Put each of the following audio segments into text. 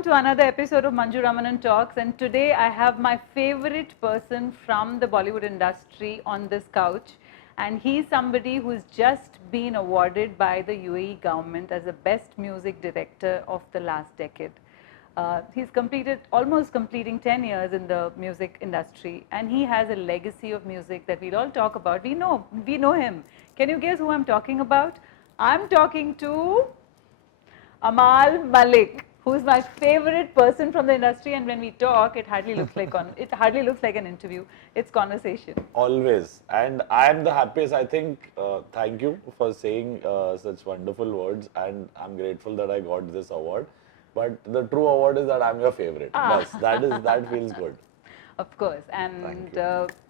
Welcome to another episode of Manju Ramanan Talks, and today I have my favorite person from the Bollywood industry on this couch, and he's somebody who's just been awarded by the UAE government as the best music director of the last decade. He's almost completing 10 years in the music industry, and he has a legacy of music that we'll all talk about. We know him. Can you guess who I'm talking about? I'm talking to Amaal Mallik, who's my favorite person from the industry, and when we talk, it hardly looks like an interview. It's conversation. Always. And I am the happiest. I think, thank you for saying such wonderful words. And I'm grateful that I got this award. But the true award is that I'm your favorite. Bas, that feels good. Of course. And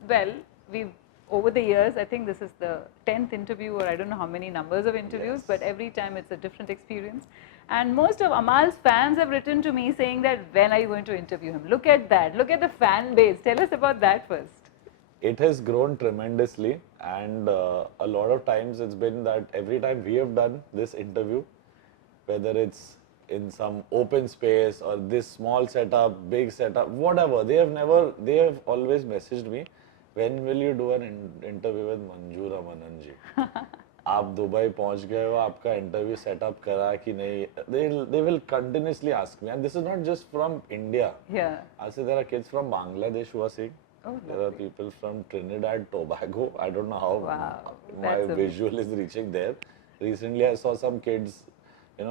well, we've over the years, I think this is the 10th interview, or I don't know how many numbers of interviews, Yes. but every time it's a different experience. And most of Amaal's fans have written to me saying that, when are you going to interview him? Look at that. Look at the fan base. Tell us about that first. It has grown tremendously. And a lot of times it's been that every time we have done this interview, whether it's in some open space or this small setup, big setup, whatever, they have always messaged me, when will you do an interview with Manju Ramanan ji? आप Dubai पहुंच गए हो, आपका interview setup करा कि नहीं? They will continuously ask me, and this is not just from India. Yeah. Also, there are kids from Bangladesh who are saying. Oh, There are people from Trinidad, Tobago. I don't know how Wow, my that's visual is reaching there. Recently, I saw some kids,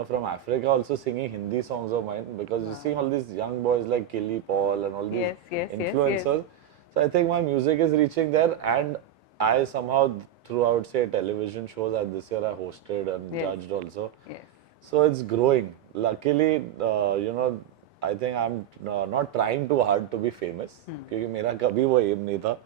from Africa also singing Hindi songs of mine, because you see all these young boys like Killy Paul and all these Yes. influencers. So I think my music is reaching there, and I somehow throughout, say, television shows, and this year I hosted and judged also. Yes. So it's growing. Luckily, I think I'm not trying too hard to be famous, because मेरा कभी वो aim नहीं था.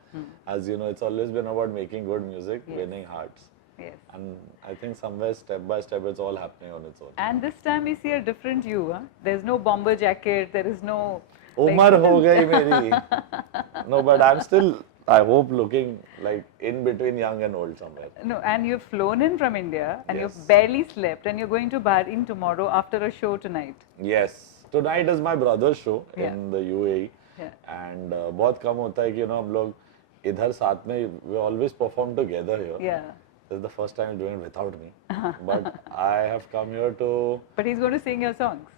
As you know, it's always been about making good music, winning hearts. Yes. And I think somewhere, step by step, it's all happening on its own. And this time we see a different you. Huh? There's no bomber jacket. There is no. Umar ho gayi meri. No, but I'm still, I hope, looking like in between young and old somewhere. No, and you've flown in from India, and Yes. you've barely slept, and you're going to Bahrain tomorrow after a show tonight. Yes. Tonight is my brother's show in the UAE. Yeah. And बहुत कम होता है कि हम लोग इधर साथ में, we always perform together here. Yeah. This is the first time doing it without me. But I have come here to. But he's going to sing your songs.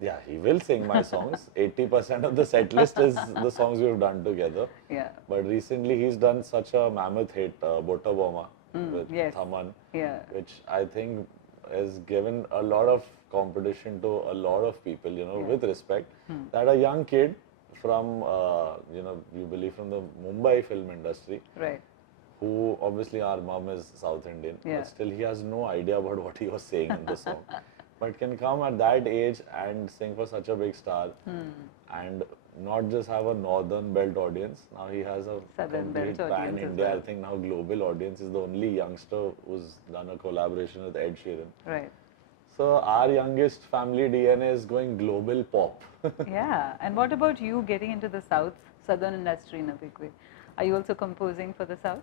Yeah, he will sing my songs. 80% of the set list is the songs we've done together. Yeah. But recently he's done such a mammoth hit, Bota Boma, with Thaman, which I think has given a lot of competition to a lot of people, with respect. That a young kid from, you believe from the Mumbai film industry, Right. who obviously our mom is South Indian, but still he has no idea about what he was saying in the song. But can come at that age and sing for such a big star, and not just have a northern belt audience. Now he has a Southern complete belt audience as pan-India, well. I think now global audience. Is the only youngster who's done a collaboration with Ed Sheeran. Right. So our youngest family DNA is going global pop. Yeah. And what about you getting into the southern industry in a big way? Are you also composing for the South?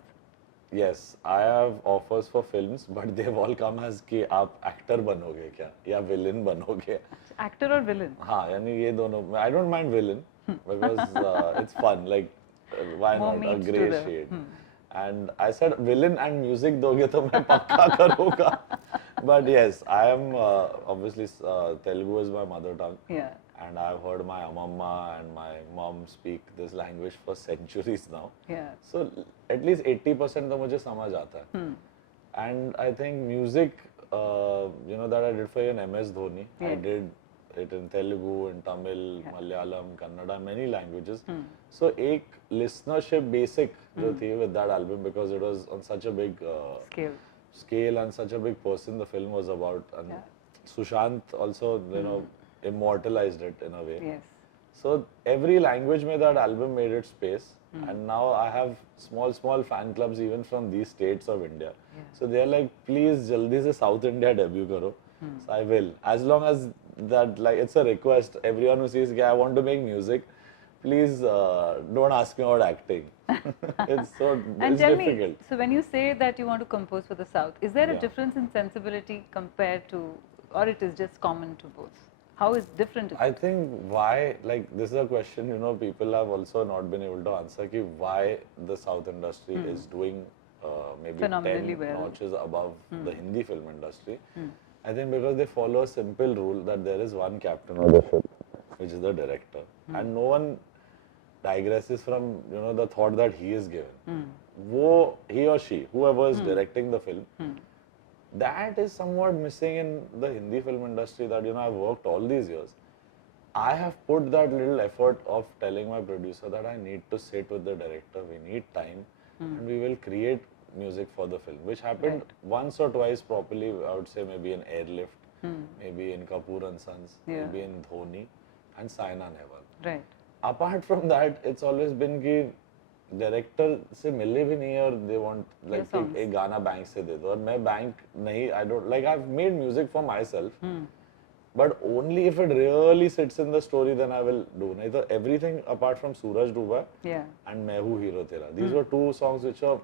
Yes, I have offers for films, but they've all come as कि आप actor बनोगे क्या या villain बनोगे. Actor or villain? हाँ, यानी ये दोनों. I don't mind villain because it's fun. Like, why More not a meat to grey the- shade? And I said villain and music दोगे तो मैं पक्का करूँगा. But yes, I am obviously Telugu is my mother tongue. Yeah. And I've heard my amamma and my mom speak this language for centuries now. Yeah. So at least 80% तो मुझे समझ आता है. And I think music, that I did for an MS Dhoni. I did it in Telugu, in Tamil, Malayalam, Kannada, many languages. So एक listenership basic जो थी with that album, because it was on such a big scale and such a big person the film was about. And Sushant also, immortalized it in a way. Yes. So every language में that album made its space, and now I have small fan clubs even from these states of India. So they're like, please jaldi se South India debut karo. So I will, as long as that, like, it's a request. Everyone who says, I want to make music, please don't ask me about acting. It's And tell difficult. me, so when you say that you want to compose for the South, is there a difference in sensibility compared to, or it is just common to both? How is different is I it? think why, like, this is a question, people have also not been able to answer, ki why the South industry is doing maybe Phenomenally 10 well. notches above the Hindi film industry. I think because they follow a simple rule that there is one captain of the ship, which is the director. And no one digresses from, the thought that he is given. He or she, whoever is directing the film, that is somewhat missing in the Hindi film industry that, I've worked all these years. I have put that little effort of telling my producer that I need to sit with the director, we need time, and we will create music for the film, which happened once or twice properly, I would say maybe in Airlift, maybe in Kapoor and Sons, maybe in Dhoni, and Saina Nehwal. Right. Apart from that, it's always been कि director से मिले भी नहीं और they want like songs. एक गाना bank से दे दो और मैं बैंक नहीं I don't like I've made music for myself but only if it really sits in the story then I will do नहीं तो everything apart from सूरज डूबा and मैं हूँ हीरो तेरा these were two songs which are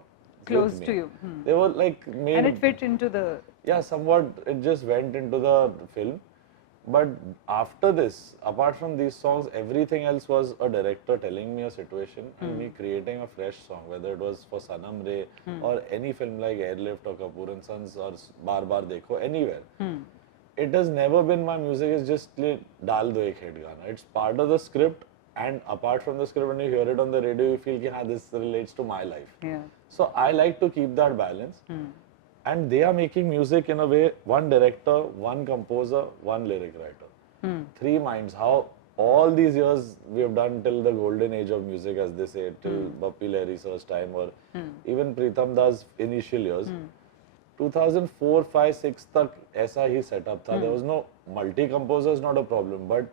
Close with me. to you. They were like made And it fit into the somewhat it just went into the film. But after this, apart from these songs, everything else was a director telling me a situation and me creating a fresh song, whether it was for Sanam Re or any film like Airlift or Kapoor and Sons or Bar Bar Dekho, anywhere. It has never been my music, it's just dal do ek hit gana. It's part of the script and apart from the script, when you hear it on the radio, you feel that this relates to my life. So I like to keep that balance. And they are making music in a way, one director, one composer, one lyric writer. Three minds. How all these years we have done till the golden age of music, as they say, till Bappi Lahiri Sir's time or even Pritam Das initial years. 2004, 5, 6 tak aisa hi setup tha. There was no multi-composers, not a problem, but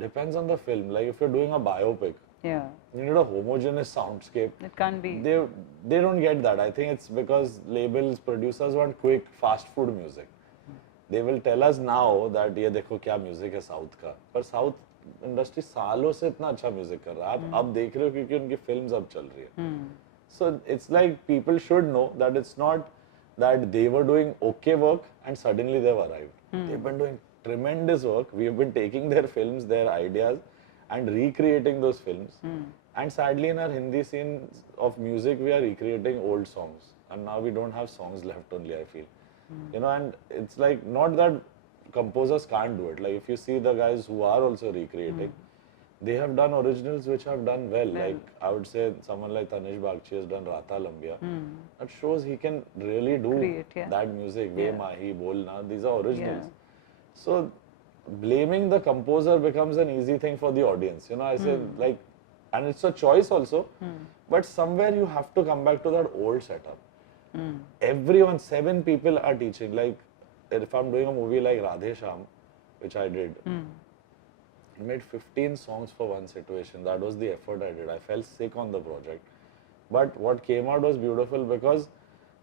depends on the film. Like if you're doing a biopic, you need a homogeneous soundscape. It can't be. They don't get that. I think it's because labels, producers want quick, fast food music. They will tell us now that ये देखो क्या music है South का. पर South industry सालों से इतना अच्छा music कर रहा है. आप अब देख रहे हो क्योंकि उनकी films अब चल रही है. So it's like people should know that it's not that they were doing okay work and suddenly they've arrived. They've been doing tremendous work. We have been taking their films, their ideas, and recreating those films. And sadly, in our Hindi scene of music, we are recreating old songs. And now we don't have songs left only, I feel. And it's like, not that composers can't do it. Like, if you see the guys who are also recreating, they have done originals which have done well. Like, I would say someone like Tanish Bagchi has done Rata Lambia. That shows he can really do that music. Ve Mahi, Bolna, these are originals. So, blaming the composer becomes an easy thing for the audience. I say like, and it's a choice also, but somewhere you have to come back to that old setup. Everyone, 7 people are teaching. Like, if I'm doing a movie like Radhe Shyam, which I did, I made 15 songs for one situation. That was the effort I did. I fell sick on the project. But what came out was beautiful because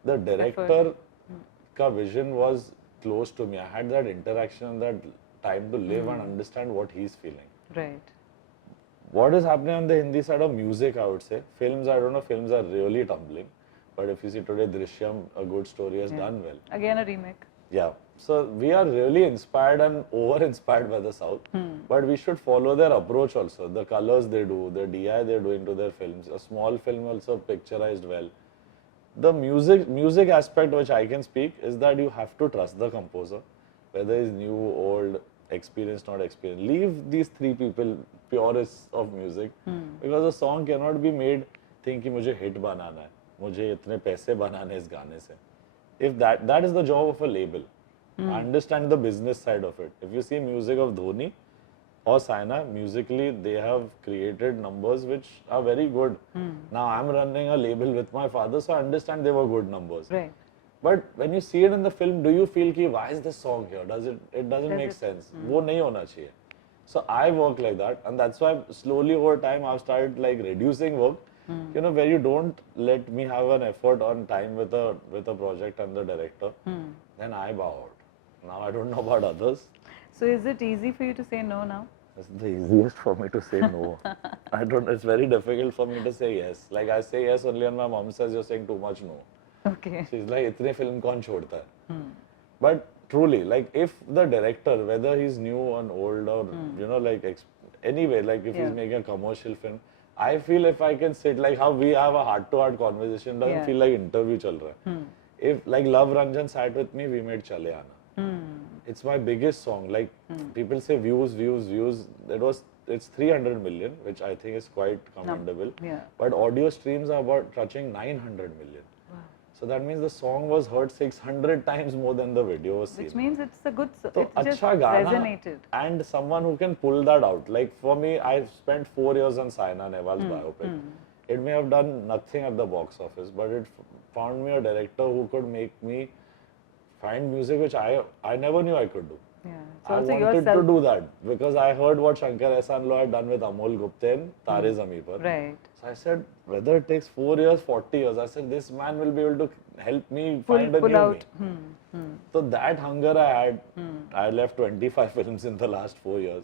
the director ka vision was close to me. I had that interaction, that time to live and understand what he's feeling. Right. What is happening on the Hindi side of music, I would say. Films, I don't know, films are really tumbling. But if you see today, Drishyam, a good story, has done well. Again, a remake. Yeah. So we are really inspired and over-inspired by the South. But we should follow their approach also. The colors they do, the DI they're doing to their films. A small film also picturized well. The music aspect which I can speak is that you have to trust the composer. Whether he's new, old, experienced, not experienced. Leave these 3 people purists of music. Because a song cannot be made thinking मुझे hit बनाना है. मुझे इतने पैसे बनाने इस गाने से. If that is the job of a label. Understand the business side of it. If you see music of Dhoni or Saina, musically they have created numbers which are very good. Now I'm running a label with my father, so I understand they were good numbers. Right. But when you see it in the film, do you feel ki why is this song here? It doesn't make sense. वो नहीं होना चाहिए. So I work like that, and that's why slowly over time I've started like reducing work. Where you don't let me have an effort on time with a project and the director, then I bow out. Now I don't know about others. So is it easy for you to say no now? It's the easiest for me to say no. It's very difficult for me to say yes. Like I say yes only and my mom says you're saying too much no. Okay. She's like, इतने film कौन छोड़ता है? But truly, like if the director, whether he's new and old or you know, like anyway, like if Yeah. he's making a commercial film, I feel if I can sit like how we have a heart-to-heart conversation, doesn't Yeah. feel like interview chal raha hai. If like Love Ranjan sat with me, we made Chale Aana. It's my biggest song. Like people say views, views, views. It's 300 million, which I think is quite commendable. Yeah. But audio streams are about touching 900 million. Wow. So that means the song was heard 600 times more than the video was seen. Which means it's a good song. So It just अच्छा गाना resonated. and someone who can pull that out. Like for me, I've spent 4 years on Saina Nehwal's biopic. It may have done nothing at the box office, but it found me a director who could make me find music which I never knew I could do. Yeah. I also wanted yourself. to do that because I heard what Shankar Ehsaan Loy had done with Amol Gupta in Tare Zameen Par. Right. So I said, whether it takes 4 years, 40 years, I said, this man will be able to help me find a Pull new out. me. So that hunger I had, I left 25 films in the last 4 years.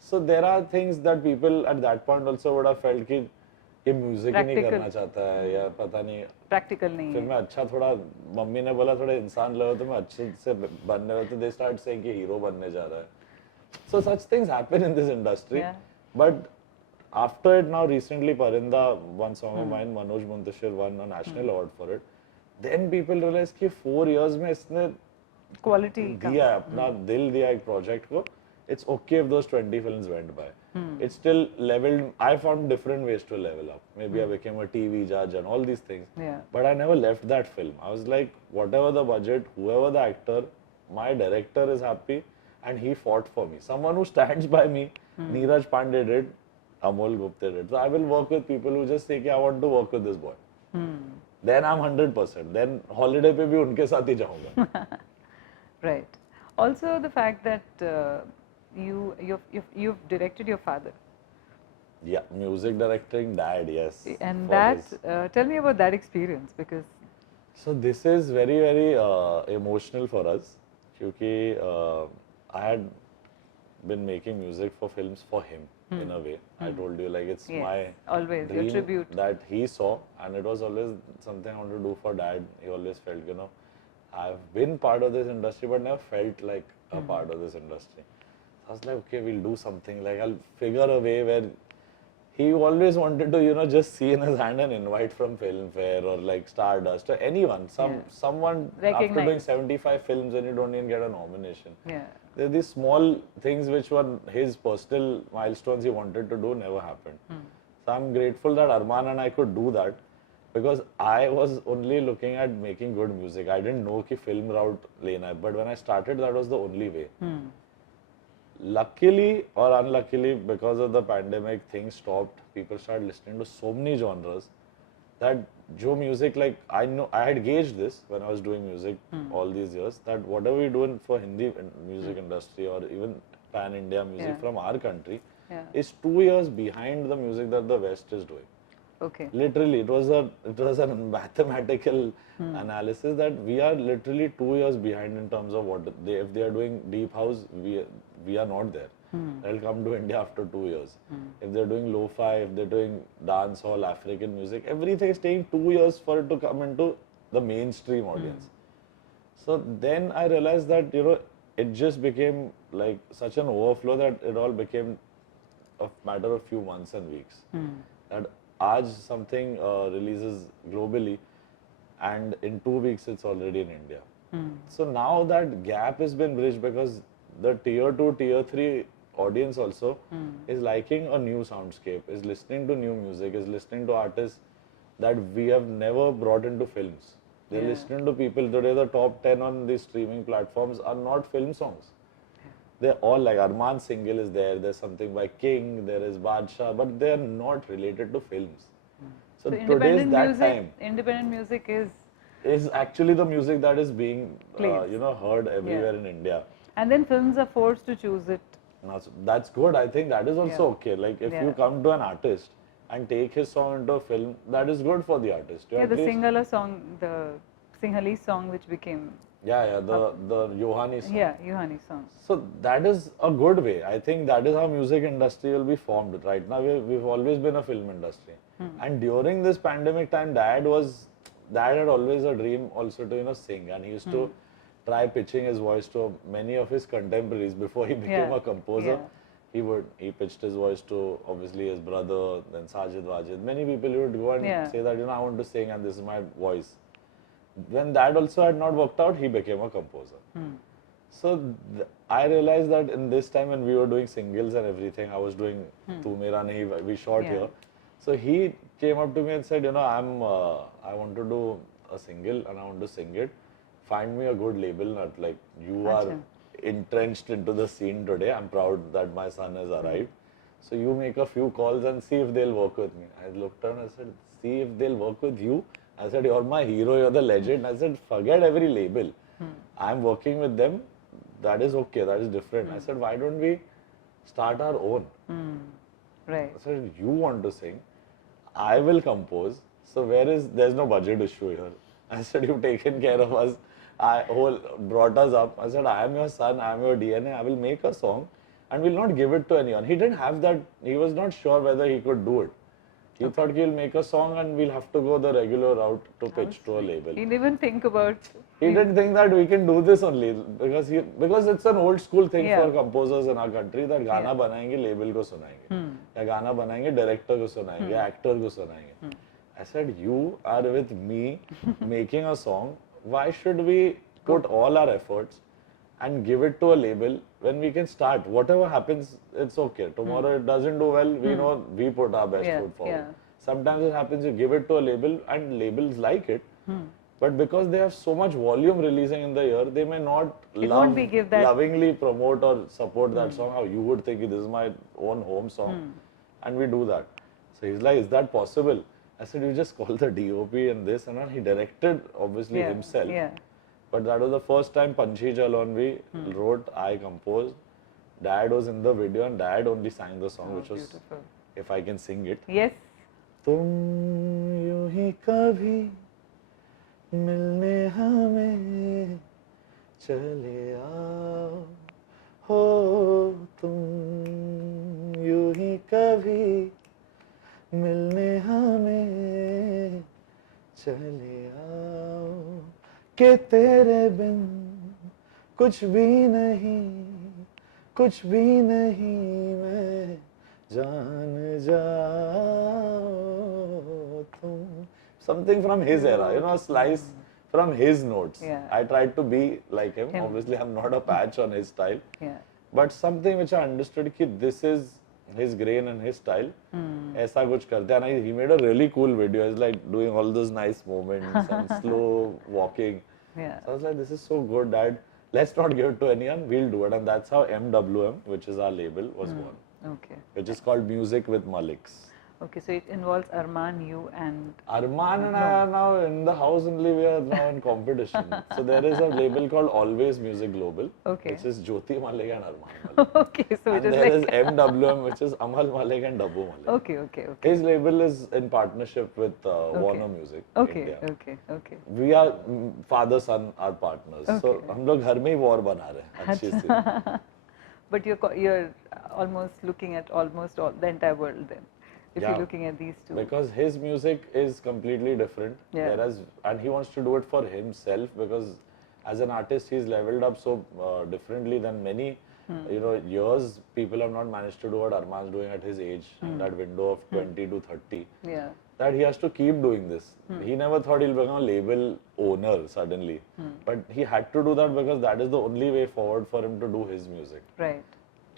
So there are things that people at that point also would have felt कि ये music ही नहीं Practical. करना चाहता है या पता नहीं Practical नहीं फिर है. मैं अच्छा थोड़ा मम्मी ने बोला थोड़ा इंसान लो तो मैं अच्छे से बनने वाला तो दे स्टार्ट सेइंग कि हीरो बनने जा रहा है. So such things happen in this industry. Yeah. But after it now recently Parinda, one song of mine, Manoj Muntashir won a national award for it. Then people realize कि 4 years में इसने Quality. दिया है अपना दिल दिया एक project को. It's okay if those 20 films went by. It's still leveled. I found different ways to level up. Maybe I became a TV judge and all these things. Yeah. But I never left that film. I was like, whatever the budget, whoever the actor, my director is happy and he fought for me. Someone who stands by me, Neeraj Pandey did, Amol Gupta did. So I will work with people who just say, I want to work with this boy. Then I'm 100%. Then holiday पे भी उनके साथ ही जाऊँगा. Right. Also the fact that you've directed your father. Yeah, music directing, dad, yes. And for that, his- tell me about that experience because. So this is very, very emotional for us because I had been making music for films for him in a way. I told you like it's Yes, my always your dream tribute. that he saw and it was always something I wanted to do for dad. He always felt, you know, I've been part of this industry but never felt like a part of this industry. I was like, okay, we'll do something. Like I'll figure a way where he always wanted to, you know, just see in his hand an invite from Filmfare or like Stardust or anyone, someone after doing Recognized. 75 films and you don't even get a nomination. Yeah. There are these small things which were his personal milestones he wanted to do never happened. So I'm grateful that Arman and I could do that because I was only looking at making good music. I didn't know कि film route लेना है, but when I started, that was the only way. Luckily or unluckily, because of the pandemic, things stopped. People started listening to so many genres that jo music, like I know I had gauged this when I was doing music all these years that whatever we do for Hindi music industry or even pan India music Yeah. from our country Yeah. is 2 years behind the music that the West is doing. Okay. Literally, it was a mathematical analysis that we are literally 2 years behind in terms of what if they are doing deep house, we are not there. They'll come to India after 2 years. If they're doing lo-fi, if they're doing dance hall, African music, everything is taking 2 years for it to come into the mainstream audience. So then I realized that, you know, it just became like such an overflow that it all became a matter of few months and weeks. That आज something releases globally and in 2 weeks it's already in India. So now that gap has been bridged because the tier 2, tier 3 audience also is liking a new soundscape, is listening to new music, is listening to artists that we have never brought into films. They're Yeah. listening to people today. The top 10 on these streaming platforms are not film songs. They're all like Arman single is there. There's something by King. There is Badshah, but they're not related to films. So today's that time Independent music is actually the music that is being Played. you know, heard everywhere in India. and then films are forced to choose it. Now, so that's good. I think that is also Yeah. okay. Like if Yeah. you come to an artist and take his song into a film, that is good for the artist. You Yeah, at the least- Sinhala song, the Sinhalese song which became, the Yohani song. yeah, Yuhani song. So that is a good way. I think that is how music industry will be formed. Right now, we've always been a film industry. And during this pandemic time, Dad had always a dream also to, you know, sing. And he used to try pitching his voice to many of his contemporaries before he became Yeah, a composer. yeah. He pitched his voice to obviously his brother, then Sajid Wajid. Many people he would go and Yeah. say that, I want to sing and this is my voice. When that also had not worked out, he became a composer. So I realized that in this time when we were doing singles and everything, I was doing Tu Mera Nahi, we shot Yeah. here. So he came up to me and said, I want to do a single and I want to sing it. Find me a good label nut. Like you are Acha. entrenched into the scene today. I'm proud that my son has arrived. So you make a few calls and see if they'll work with me. I looked at him and I said, see if they'll work with you. I said, you're my hero, you're the legend. I said, forget every label. I'm working with them. That is okay, that is different. I said, why don't we start our own? Right. I said, you want to sing, I will compose. So there's no budget issue here. I said, you've taken care of us. Brought us up. I said, I am your son, I am your DNA. I will make a song and will not give it to anyone. He didn't have that, he was not sure whether he could do it. He thought he'll make a song and we'll have to go the regular route to pitch to a label. He didn't even think about. He didn't think that we can do this only because it's an old school thing Yeah. for composers in our country that गाना बनाएंगे label को सुनाएंगे या गाना बनाएंगे director को सुनाएंगे actor को सुनाएंगे. I said, you are with me making a song. Why should we put all our efforts and give it to a label when we can start? Whatever happens, it's okay. Tomorrow it doesn't do well, we know we put our best Yeah, foot forward. yeah. Sometimes it happens you give it to a label and labels like it. But because they have so much volume releasing in the year, they may not give that- lovingly promote or support that song how you would think this is my own home song. And we do that. So he's like, is that possible? I said, you just call the DOP and this and that. He directed obviously Yeah. himself. Yeah. But that was the first time Panchi Chalon we wrote, I composed. Dad was in the video and Dad only sang the song, which was, Beautiful. if I can sing it. Yes. तुम यूं ही कभी मिलने हमें चले आओ हो तुम यूं ही कभी मिलने हमें चले आओ कि तेरे बिन कुछ भी नहीं मैं जान जाओ तुम. Something from his era, a slice from his notes. Yeah. I tried to be like him. Obviously, I'm not a patch on his style. Yeah. But something which I understood कि this is his grain and his style. ऐसा कुछ करते हैं. And he made a really cool video. He's like doing all those nice moments and slow walking. Yeah. So I was like, this is so good, Dad. Let's not give it to anyone. We'll do it. And that's how MWM, which is our label, was born. Okay. Which is called Music with Malliks. Okay. So it involves Arman, you, and Arman and I are now in the house only. We are now in competition. So there is a label called Always Music Global, Okay. which is Jyoti Mallik and Arman Mallik. okay. So And it is there like. is MWM, which is Amaal Mallik and Dabbu Mallik. Okay. Okay. Okay. His label is in partnership with Warner Music Okay. India. Okay. Okay. We are father son are partners. So Okay. हम लोग घर में ही war बना रहे हैं अच्छी सी. But you're almost looking at almost all the entire world then. If Yeah. you're looking at these two. Because his music is completely different. Yeah. And he wants to do it for himself because as an artist he's leveled up so differently than many years. People have not managed to do what Arman's doing at his age, that window of 20 to 30. Yeah. That he has to keep doing this. He never thought he'll become a label owner suddenly. But he had to do that because that is the only way forward for him to do his music. Right.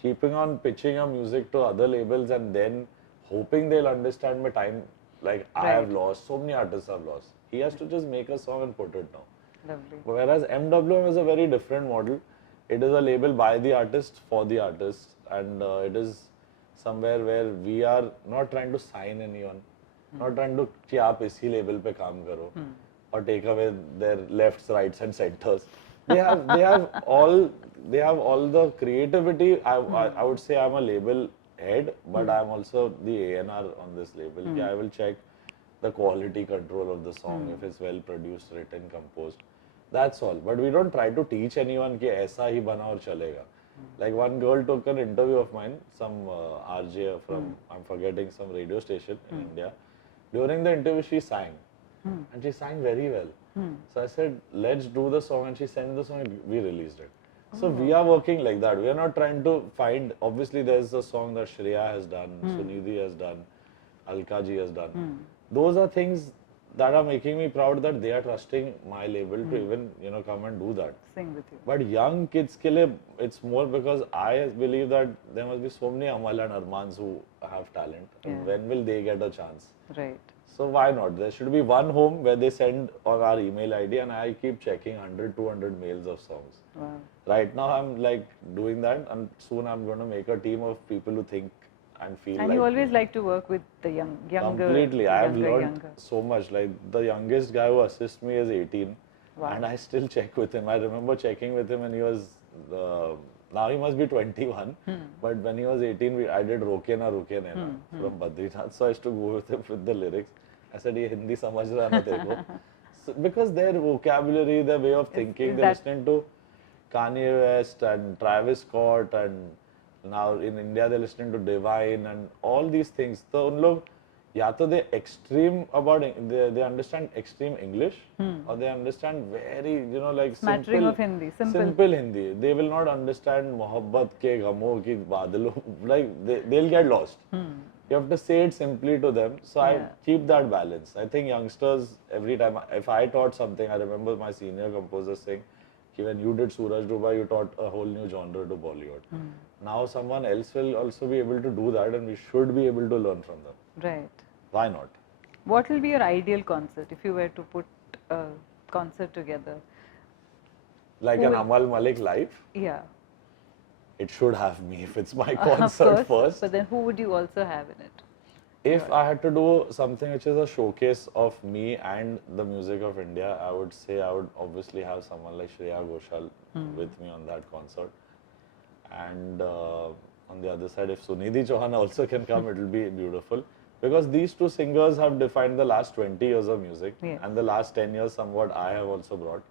Keeping on pitching your music to other labels and then hoping they'll understand my time, like I have lost, so many artists have lost. He has to just make a song and put it now. Lovely. Whereas MWM is a very different model. It is a label by the artist, for the artist, and it is somewhere where we are not trying to sign anyone, not trying to कि आप इसी label पे काम करो or take away their lefts, rights and centers. They have all the creativity. I would say I'm a label head, but I'm also the A&R on this label. I will check the quality control of the song, if it's well produced, written, composed. That's all. But we don't try to teach anyone कि ऐसा ही बना और चलेगा. Like one girl took an interview of mine, some RJ from, I'm forgetting, some radio station in India. During the interview, she sang. And she sang very well. So I said, let's do the song, and she sent the song, and we released it. So we are working like that. We are not trying to find, obviously there's a song that Shreya has done, Sunidhi has done, Alka ji has done. Those are things that are making me proud that they are trusting my label to even, come and do that. Sing with you. But young kids ke liye, it's more because I believe that there must be so many Amaal and Armans who have talent. And when will they get a chance? Right. So why not? There should be one home where they send on our email ID, and I keep checking 100, 200 mails of songs. Wow. Right now I'm like doing that, and soon I'm going to make a team of people who think and feel And like you always me. like to work with the younger. Completely. I have learned younger. so much. Like the youngest guy who assists me is 18. Wow. And I still check with him. I remember checking with him when he was, now he must be 21. But when he was 18, I did Roke Na Ruke Naina from Badrinath. So I used to go with him with the lyrics. I said, "Ye Hindi samajh raha na teko." So, because their vocabulary, their way of thinking, they're listening to Kanye West and Travis Scott, and now in India they're listening to Divine and all these things. So उन लोग या तो they extreme about they understand extreme English or they understand very like Smattering simple of Hindi, simple. simple Hindi. They will not understand मोहब्बत के गमों की बादलों, like they'll get lost. You have to say it simply to them. So I keep that balance. I think youngsters, every time, if I taught something, I remember my senior composer saying, when you did Suraj Dubai, you taught a whole new genre to Bollywood. Now someone else will also be able to do that, and we should be able to learn from them. Right. Why not? What will be your ideal concert if you were to put a concert together? Like an Amaal Mallik live? Yeah. It should have me if it's my Of concert course, first. but then who would you also have in it? If I had to do something which is a showcase of me and the music of India, I would say I would obviously have someone like Shreya Ghoshal with me on that concert. And on the other side, if Sunidhi Chauhan also can come, it will be beautiful. Because these two singers have defined the last 20 years of music, and the last 10 years somewhat I have also brought.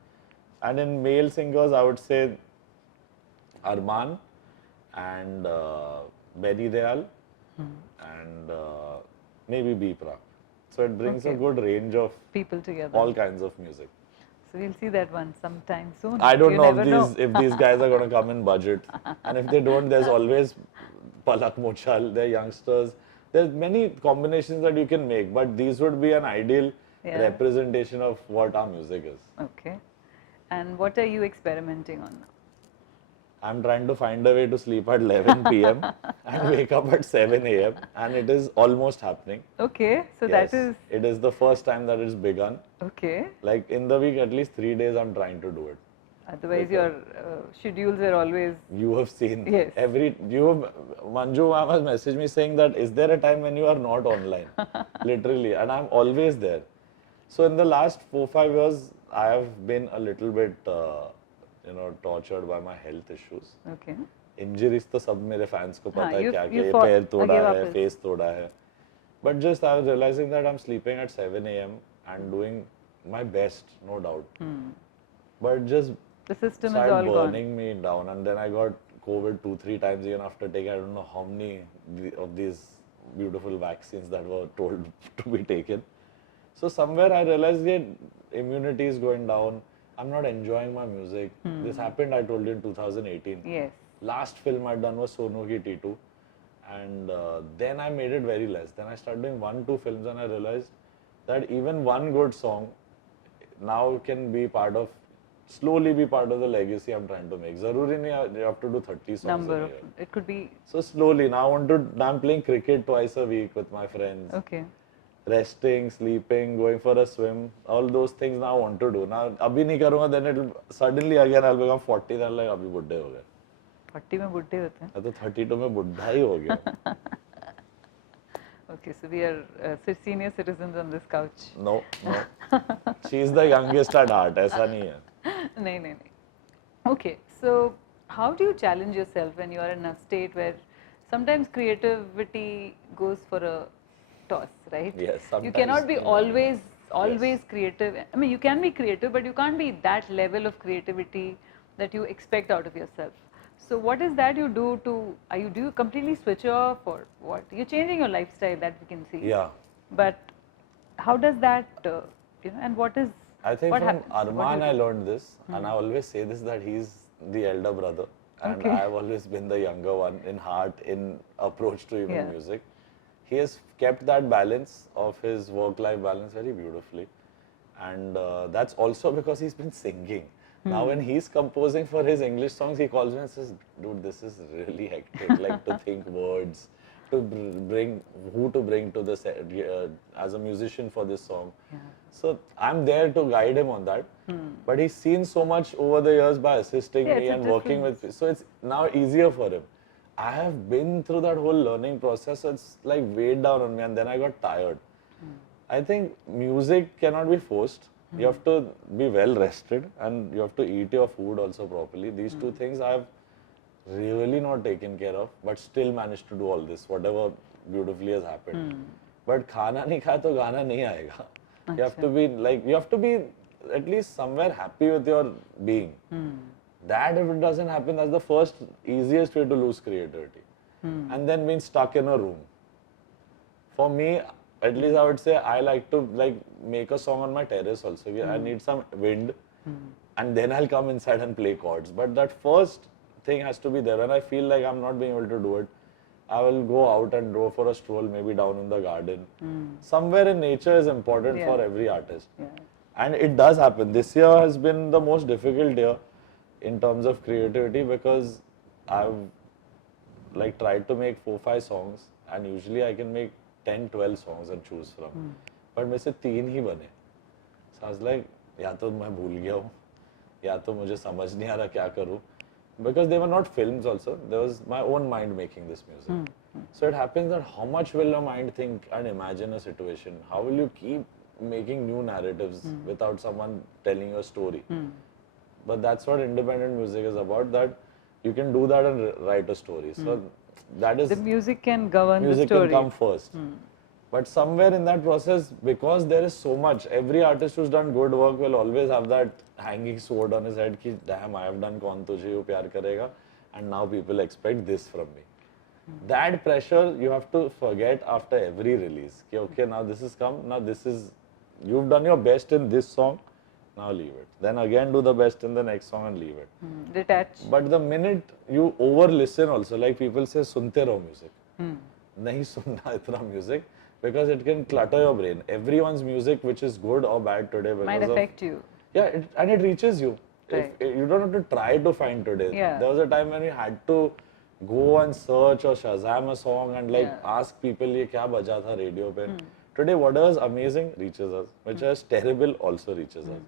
And in male singers, I would say Arman and Benny Dayal and maybe Bipra. So it brings a good range of people together, all kinds of music. So we'll see that one sometime soon. I don't know if these guys are going to come in budget, and if they don't, there's always Palak Mochal. They're youngsters. There's many combinations that you can make, but these would be an ideal representation of what our music is. Okay. And what are you experimenting on now? I'm trying to find a way to sleep at 11 p.m. and wake up at 7 a.m. and it is almost happening. Okay, so Yes, that is... It is the first time that it's begun. Okay. Like in the week, at least 3 days I'm trying to do it. Otherwise your schedules are always... You have seen Yes. Manju ma'am has messaged me saying that, is there a time when you are not online? Literally, and I'm always there. So in the last 4-5 years, I have been a little bit, tortured by my health issues. Okay. Injuries तो सब मेरे fans को पता है क्या क्या, you fought पैर तोड़ा again है, वापस. face तोड़ा है. But just I was realizing that I'm sleeping at 7 a.m. and doing my best, no doubt. But just The system is all started gone. burning me down, and then I got COVID 2-3 times even after taking, I don't know how many of these beautiful vaccines that were told to be taken. So somewhere I realized that immunity is going down. I'm not enjoying my music. This happened, I told you, in 2018. Yes. Last film I'd done was Sonu Ki T2, and then I made it very less. Then I started doing 1-2 films, and I realized that even one good song now can be slowly be part of the legacy I'm trying to make. Zaruri nahi you have to do 30 songs Number a of... year. It could be... So slowly, now I'm playing cricket twice a week with my friends. Okay. Resting, sleeping, going for a swim, all those things now I want to do. Now, abhi nahi karunga, then it'll suddenly again I'll become 40, then like abhi buddhe ho gaya. 40 में बुड्ढे होते हैं. मैं तो 32 में बुढ़ा ही हो गया. Okay, so we are senior citizens on this couch. No. She is the youngest at heart. ऐसा नहीं है. नहीं. Okay, so how do you challenge yourself when you are in a state where sometimes creativity goes for a toss, right? Yes, sometimes. You cannot be always creative. I mean, you can be creative, but you can't be that level of creativity that you expect out of yourself. So what is that you do do you completely switch off, or what? You're changing your lifestyle, that we can see. Yeah. But how does that, and what is I think What from happens? What do you Arman I do? learned this, and I always say this, that he's the elder brother, and Okay. I've always been the younger one in heart, in approach to even Yeah. music. He has kept that balance of his work-life balance very beautifully, and that's also because he's been singing. Now, when he's composing for his English songs, he calls me and says, "Dude, this is really hectic. Like to think words, to bring who to bring to the set, as a musician for this song." Yeah. So I'm there to guide him on that. But he's seen so much over the years by assisting Yeah, me it's a and working with difference. me. So it's now easier for him. I have been through that whole learning process, so it's like weighed down on me, and then I got tired. I think music cannot be forced. You have to be well rested, and you have to eat your food also properly. These two things I've really not taken care of, but still managed to do all this, whatever beautifully has happened. But खाना नहीं खाया तो गाना नहीं आएगा. You have to be like, you have to be at least somewhere happy with your being. That if it doesn't happen, that's the first easiest way to lose creativity. And then being stuck in a room. For me, at least I would say I like to like make a song on my terrace also. I need some wind, and then I'll come inside and play chords. But that first thing has to be there. When I feel like I'm not being able to do it, I will go out and go for a stroll, maybe down in the garden. Somewhere in nature is important for every artist. Yeah. And it does happen. This year has been the most difficult year in terms of creativity, because I've like tried to make 4-5 songs, and usually I can make 10-12 songs and choose from. But मेरे से 3 ही बने. So I was like, या तो मैं भूल गया हूँ, या तो मुझे समझ नहीं आ रहा क्या करूँ. Because they were not films also, there was my own mind making this music. So it happens that how much will your mind think and imagine a situation? How will you keep making new narratives without someone telling you a story? But that's what independent music is about, that you can do that and write a story. So that is, The music can govern the music story. can come first. But somewhere in that process, because there is so much, every artist who's done good work will always have that hanging sword on his head ki, damn, I have done Kaun Tujhe Yu Pyar Karega, and now people expect this from me. That pressure you have to forget after every release. Ki, okay, now this has come, now this is, you've done your best in this song, now leave it. Then again do the best in the next song and leave it. Detach. But the minute you over listen also, like people say, sunte raho music. Nahi sunna itna music, because it can clutter your brain. Everyone's music, which is good or bad today, because Might affect you. Yeah, and it reaches you. Right. You don't have to try to find today. Yeah. There was a time when we had to go and search or Shazam a song and like ask people, ye kya baja tha radio pe. Today, whatever is amazing reaches us, which is terrible also reaches us.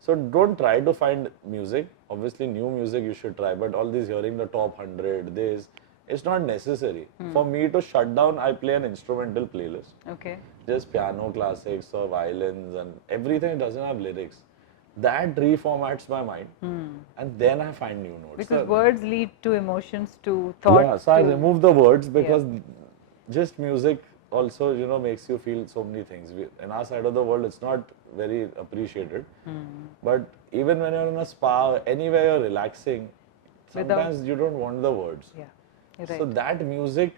So don't try to find music. Obviously, new music you should try, but all these hearing the top 100, this, it's not necessary. For me to shut down, I play an instrumental playlist. Okay. Just piano classics or violins and everything doesn't have lyrics. That reformats my mind, and then I find new notes. Because So- words lead to emotions, to thoughts. yeah, so I to- remove the words, because just music also, makes you feel so many things. In our side of the world, it's not very appreciated. But even when you're in a spa, anywhere you're relaxing, sometimes you don't want the words. Yeah. You're right. So that music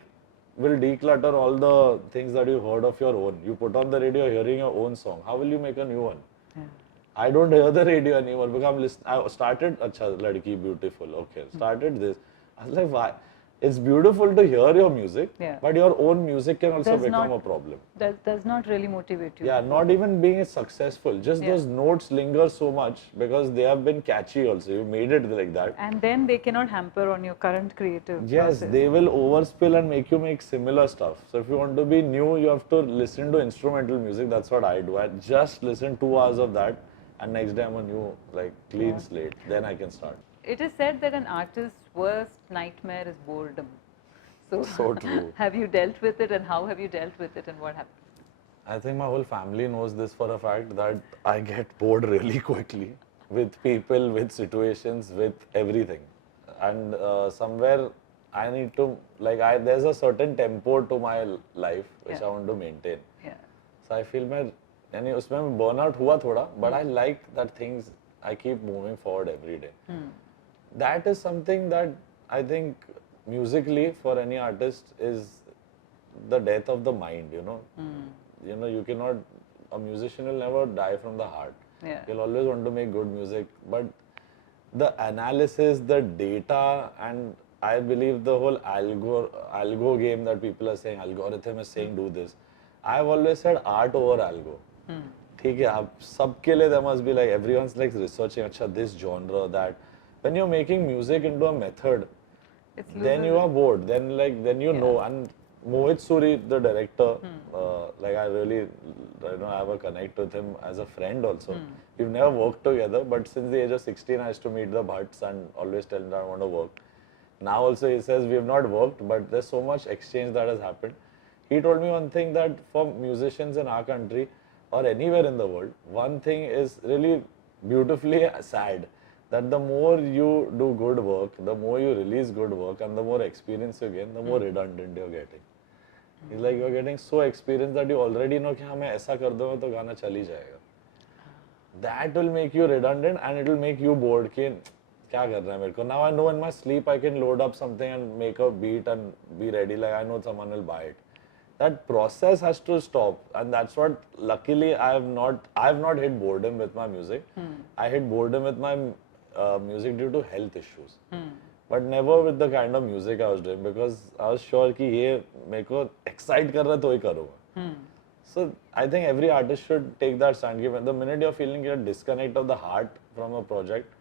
will declutter all the things that you heard of your own. You put on the radio, hearing your own song. How will you make a new one? Yeah. I don't hear the radio anymore because I'm listening. I started, acha, ladki, beautiful. Okay, started this. I was like, why? It's beautiful to hear your music, but your own music can also Does become not- a problem. That does not really motivate you. Yeah, not even being successful. Just those notes linger so much because they have been catchy also. You made it like that. And then they cannot hamper on your current creative Yes, process. they will overspill and make you make similar stuff. So if you want to be new, you have to listen to instrumental music. That's what I do. I just listen 2 hours of that, and next day I'm a new, like, clean slate. Then I can start. It is said that an artist's worst nightmare is boredom. So true. Have you dealt with it, and how have you dealt with it, and what happened? I think my whole family knows this for a fact, that I get bored really quickly with people, with situations, with everything. And somewhere I need to, like, there's a certain tempo to my life which I want to maintain. Yeah. So I feel यानी उसमें burnout हुआ थोड़ा, but I like that things, I keep moving forward every day. That is something that I think musically for any artist is the death of the mind, you know. You cannot, a musician will never die from the heart. Yeah. You'll always want to make good music, but the analysis, the data, and I believe the whole algo game that people are saying, algorithm is saying do this. I've always said art over algo. ठीक है, आप सबके लिए there must be like everyone's like researching अच्छा this genre that. When you're making music into a method, then you are bored. Then you know. And Mohit Suri, the director, like I really, have a connect with him as a friend also. We've never worked together, but since the age of 16, I used to meet the Bhatts and always tell him that I want to work. Now also he says we have not worked, but there's so much exchange that has happened. He told me one thing that for musicians in our country or anywhere in the world, one thing is really beautifully sad. That the more you do good work, the more you release good work, and the more experience you gain, the more redundant you're getting. It's like you're getting so experienced that you already know कि हाँ मैं ऐसा कर दूँगा तो गाना चल ही जाएगा. That will make you redundant and it will make you bored कि क्या कर रहा है मेरे को. Now I know in my sleep I can load up something and make a beat and be ready. Like I know someone will buy it. That process has to stop, and that's what luckily I have not hit boredom with my music. I hit boredom with my music due to health issues, but never with the kind of music I was doing because I was sure कि ये मेरे को excite कर रहा है तो ही करूँगा. So I think every artist should take that stand. The minute you're feeling a disconnect of the heart from a project,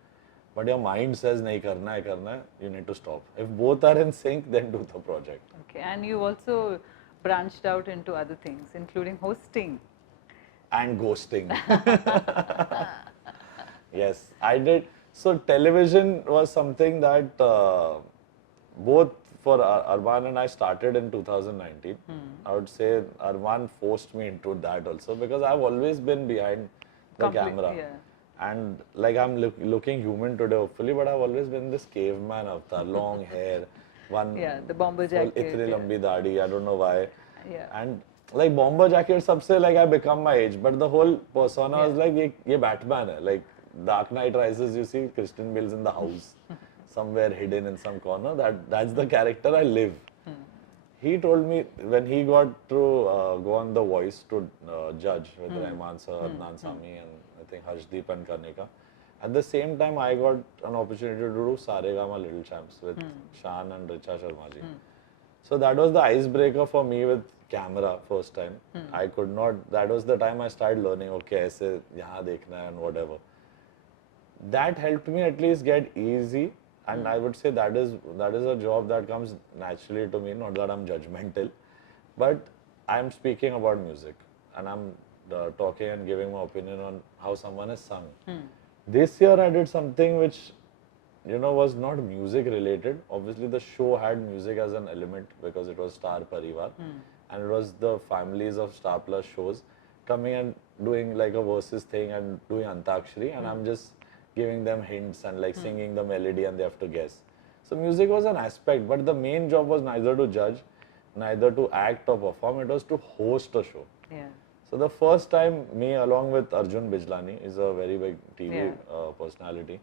but your mind says नहीं करना है, you need to stop. If both are in sync, then do the project. Okay, and you also branched out into other things, including hosting. And ghosting. Yes, I did. So television was something that both for Arman and I started in 2019. I would say Arman forced me into that also because I've always been behind the camera. Yeah. And like I'm looking human today hopefully, but I've always been this caveman avatar, long hair, the bomber jacket. Itni lambi daadi, I don't know why. Yeah. And like bomber jacket सबसे like I become my age, but the whole persona was like ये Batman है. Like Dark Knight Rises, you see Christian Bale's in the house, somewhere hidden in some corner. That's the character I live. He told me when he got to go on The Voice to judge with Rahman sir, Adnan Sami, and I think Harshdeep and Karnika. At the same time, I got an opportunity to do Saregama Little Champs with Shan and Richa Sharma ji. So that was the icebreaker for me with camera first time. I could not. That was the time I started learning. Okay, ऐसे यहाँ देखना है and whatever. That helped me at least get easy, and I would say that is a job that comes naturally to me. Not that I'm judgmental, but I'm speaking about music and I'm talking and giving my opinion on how someone has sung. This year I did something which was not music related. Obviously the show had music as an element because it was Star Parivar and it was the families of Star Plus shows coming and doing like a versus thing and doing Antakshari, and I'm just giving them hints and like singing the melody and they have to guess. So music was an aspect, but the main job was neither to judge, neither to act or perform, it was to host a show. Yeah. So the first time me along with Arjun Bijlani, is a very big TV personality,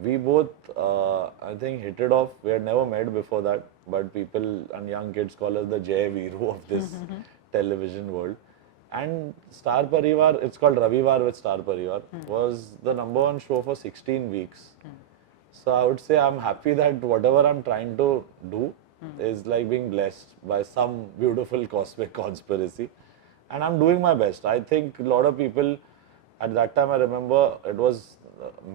we both I think hit it off. We had never met before that, but people and young kids call us the Jai Viru of this television world. And Star Parivar, it's called Ravivar with Star Parivar, was the #1 show for 16 weeks. So I would say I'm happy that whatever I'm trying to do is like being blessed by some beautiful cosmic conspiracy. And I'm doing my best. I think a lot of people, at that time I remember it was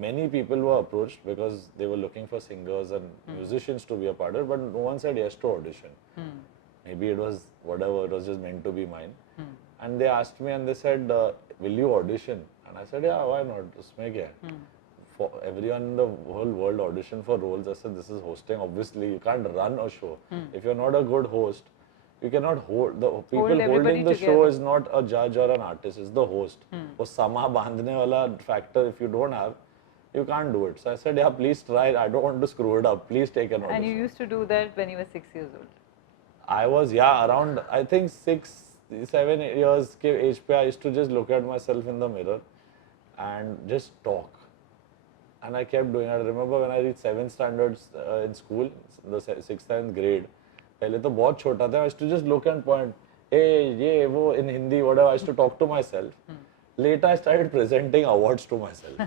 many people were approached because they were looking for singers and musicians to be a part of it, but no one said yes to audition. Maybe it was whatever, it was just meant to be mine. And they asked me and they said, will you audition? And I said, yeah, why not? Usme kya hai? For everyone in the whole world audition for roles. I said, this is hosting. Obviously, you can't run a show. If you're not a good host, you cannot hold. The people holding the show is not a judge or an artist, it's the host. वो sama बांधने वाला factor, if you don't have, you can't do it. So I said, yeah, please try. I don't want to screw it up. Please take an audition. And you used to do that when you were 6 years old? I was, around, I think 6-7 years ke age pe I used to just look at myself in the mirror and just talk. And I kept doing it. I remember when I reached 7th standards in school, the 6th, 7th grade, पहले तो बहुत छोटा था. I used to just look and point, hey, ये वो in Hindi, whatever. I used to talk to myself. Later, I started presenting awards to myself.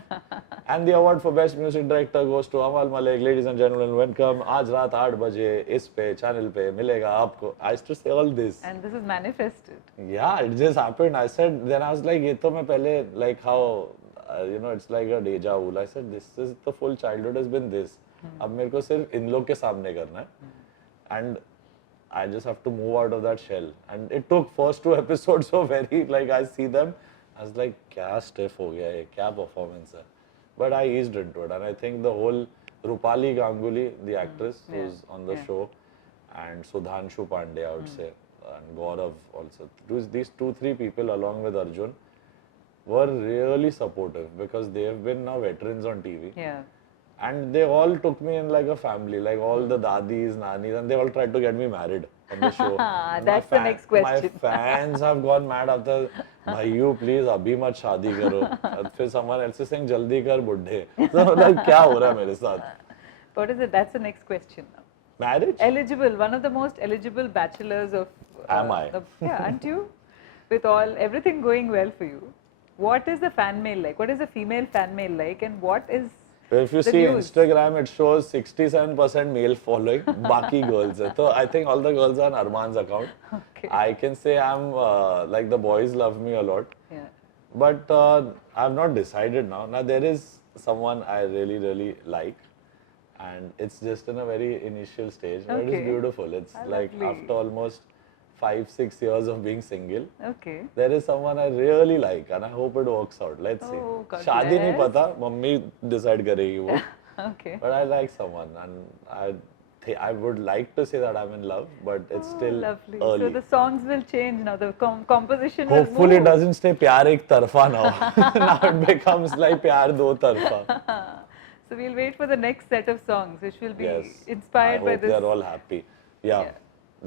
And the award for Best Music Director goes to Amaal Mallik. Ladies and gentlemen, welcome. आज रात 8 बजे इस पे channel पे मिलेगा आपको. I used to say all this. And this is manifested. Yeah, it just happened. I said, then I was like, ये तो मैं पहले like how you know it's like a deja vu. I said, this is the full childhood has been this. अब मेरे को सिर्फ इन लोग के सामने करना है. And I just have to move out of that shell. And it took first 2 episodes so very like I see them. I was like, क्या stiff हो गया ये, क्या performance है. But I eased into it, and I think the whole Rupali Ganguly, the actress who's on the show, and Sudhanshu Pandey, I would say, and Gaurav also. These 2-3 people, along with Arjun, were really supportive because they have been now veterans on TV. Yeah. And they all took me in like a family, like all the dadis, nanis, and they all tried to get me married on the show. That's the next question. My fans have gone mad after, भाइयों please अभी मत शादी करो. और फिर someone else is saying जल्दी कर बुड्ढे. So like क्या हो रहा है मेरे साथ? What is it? That's the next question now. Marriage? Eligible, one of the most eligible bachelors of. Am I? Yeah, aren't you? With everything going well for you, what is the fan mail like? What is the female fan mail like, and what is If you see Instagram, it shows 67% male following, बाकी girls है. So I think all the girls are on Arman's account. Okay. I can say I'm like the boys love me a lot. Yeah. But I've not decided now. Now there is someone I really like, and it's just in a very initial stage. But it is beautiful. It's like after almost 5-6 years of being single, there is someone I really like, and I hope it works out. Let's see. शादी नहीं पता, mummy decide करेगी वो. Okay. But I like someone, and I would like to say that I'm in love, but it's still lovely. early. So the songs will change now. The composition Hopefully will it doesn't stay प्यार एक तरफा now. Now it becomes like प्यार दो तरफा. So we'll wait for the next set of songs, which will be inspired I by hope this. they're all happy. Yeah.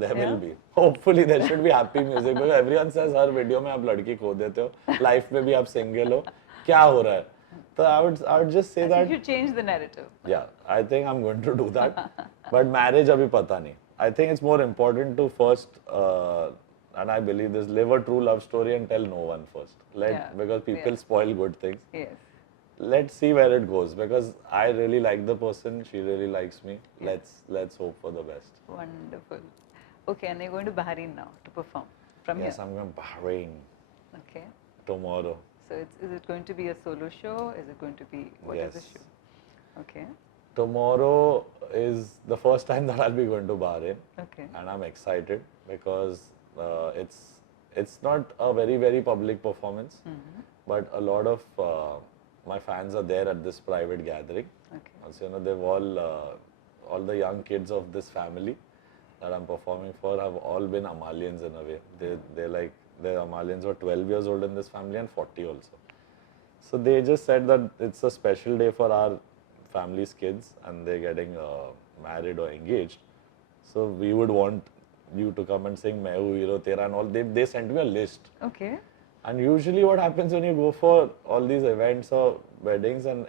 There will be. Hopefully there should be happy music because everyone says her video में आप लड़की खो देते हो, life में भी आप single हो, क्या हो रहा है? So I would just say that. You should change the narrative. Yeah, I think I'm going to do that. But marriage अभी पता नहीं. I think it's more important to first, and I believe this, live a true love story and tell no one first. Because people spoil good things. Yes. Let's see where it goes because I really like the person, she really likes me. Let's hope for the best. Wonderful. Okay, and you're going to Bahrain now to perform from here. Yes, I'm going to Bahrain. Okay. Tomorrow. So is it going to be a solo show? Is it going to be, what is the show? Okay. Tomorrow is the first time that I'll be going to Bahrain. Okay. And I'm excited because it's not a very public performance, but a lot of my fans are there at this private gathering. Okay. Also, you know, they've all the young kids of this family that I'm performing for have all been Amalians in a way. The Amalians were 12 years old in this family and 40 also. So they just said that it's a special day for our family's kids and they're getting married or engaged. So we would want you to come and sing Main Hu Hero Tera and all. They sent me a list. Okay. And usually what happens when you go for all these events or weddings and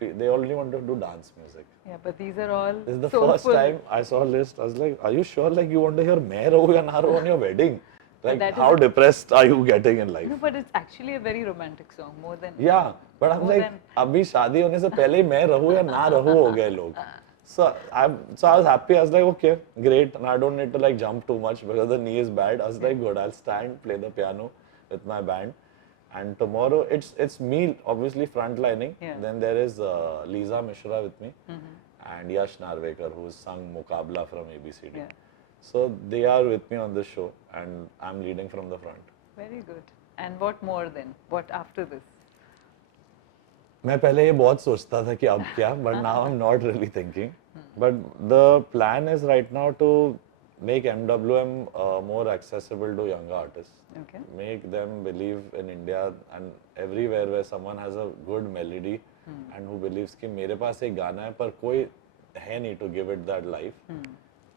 they only want to do dance music. Yeah, but these are all This is the first time I saw a list. I was like, are you sure like you want to hear Main Rahu Ya Na Rahu on your wedding? Like how depressed are you getting in life? No, but it's actually a very romantic song, more than... Yeah, but I'm like, abhi shaadi hone se pehle hi main rahu ya na rahu ho gaye log. So I was happy. I was like, okay, great. And I don't need to like jump too much because the knee is bad. I was like, good. I'll stand, play the piano with my band. And tomorrow it's me obviously frontlining. Yeah. Then there is Lisa Mishra with me and Yash Narvekar who's sung Mukabla from ABCD. Yeah. So they are with me on the show and I'm leading from the front. Very good. And what more then? What after this? मैं पहले ये बहुत सोचता था कि अब क्या, but now I'm not really thinking. But the plan is right now to make MWM more accessible to younger artists. Okay. Make them believe in India and everywhere where someone has a good melody and who believes कि मेरे पास एक गाना है पर कोई है नहीं to give it that life.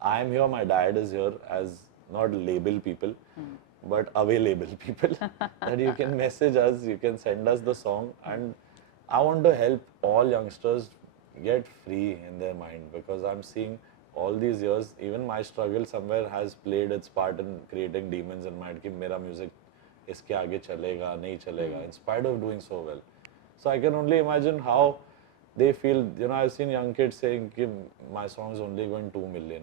I am here, my dad is here as not label people, but available people. That you can message us, you can send us the song, and I want to help all youngsters get free in their mind because I'm seeing all these years, even my struggle somewhere has played its part in creating demons in my head. कि मेरा music इसके आगे चलेगा नहीं चलेगा, in spite of doing so well. So I can only imagine how they feel. You know, I've seen young kids saying कि my song is only going 2 million.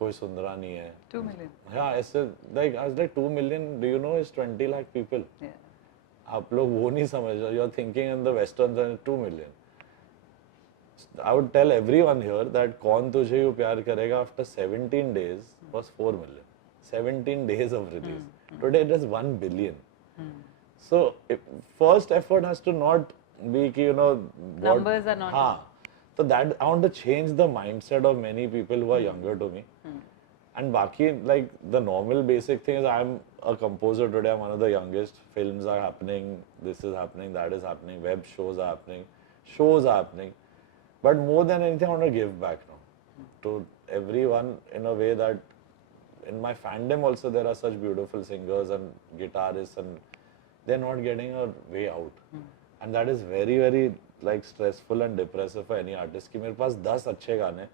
कोई सुन रहा नहीं है. 2 million. Yeah, ऐसे like I was like 2 million. Do you know it's 20 lakh people? Yeah. आप लोग वो नहीं समझ रहे. You're thinking in the Western side 2 million. I would tell everyone here that कौन तुझे यूँ प्यार करेगा after 17 days was 4 million. 17 days of release. Today it is 1 billion. So first effort has to not be कि you know what, Numbers are not. हाँ. So that I want to change the mindset of many people who are younger to me. And बाकी like the normal basic thing is I'm a composer today. I'm one of the youngest. Films are happening. This is happening. That is happening. Web shows are happening. Shows are happening. But more than anything, I want to give back now to everyone in a way that in my fandom also there are such beautiful singers and guitarists and they're not getting a way out. And that is very, very like stressful and depressive for any artist कि मेरे पास 10 अच्छे गाने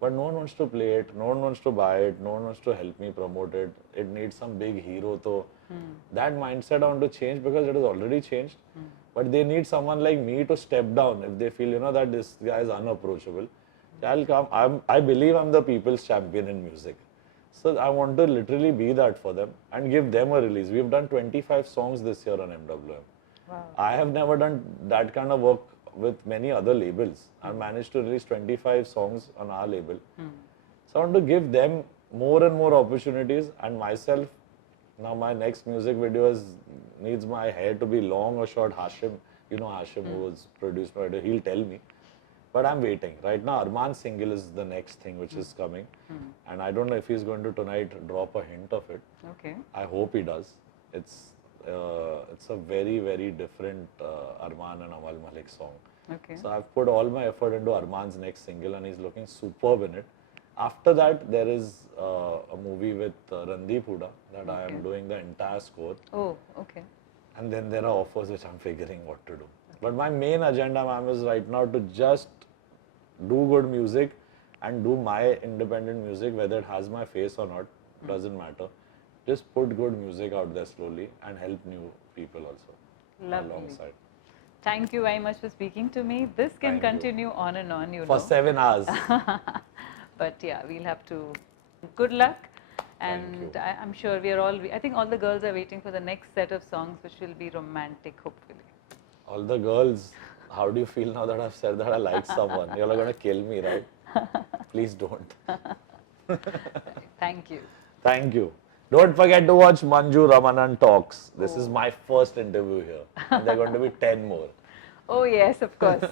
but no one wants to play it, no one wants to buy it, no one wants to help me promote it. It needs some big hero. So that mindset I want to change because it has already changed. But they need someone like me to step down if they feel, you know, that this guy is unapproachable. I'll come. I believe I'm the people's champion in music. So I want to literally be that for them and give them a release. We've done 25 songs this year on MWM. Wow. I have never done that kind of work with many other labels. I managed to release 25 songs on our label. So I want to give them more and more opportunities and myself. Now my next music video needs my hair to be long or short. Hashim, you know Hashim who was produced by he'll tell me. But I'm waiting. Right now Arman's single is the next thing which is coming. And I don't know if he's going to tonight drop a hint of it. Okay. I hope he does. It's a very, very different Arman and Amaal Mallik song. Okay. So I've put all my effort into Arman's next single and he's looking superb in it. After that, there is a movie with Randeep Huda that I am doing the entire score. Oh, okay. And then there are offers which I'm figuring what to do. But my main agenda, ma'am, is right now to just do good music and do my independent music, whether it has my face or not, doesn't matter. Just put good music out there slowly and help new people also Lovely. alongside. Thank you very much for speaking to me. This can Thank you. continue on and on, you For know. 7 hours. But yeah, we'll have to. Good luck. Thank And you. I'm sure we are all. I think all the girls are waiting for the next set of songs, which will be romantic, hopefully. All the girls, how do you feel now that I've said that I like someone? You're going to kill me, right? Please don't. Thank you. Thank you. Don't forget to watch Manju Ramanan Talks. This is my first interview here. And there are going to be 10 more. Oh yes, of course.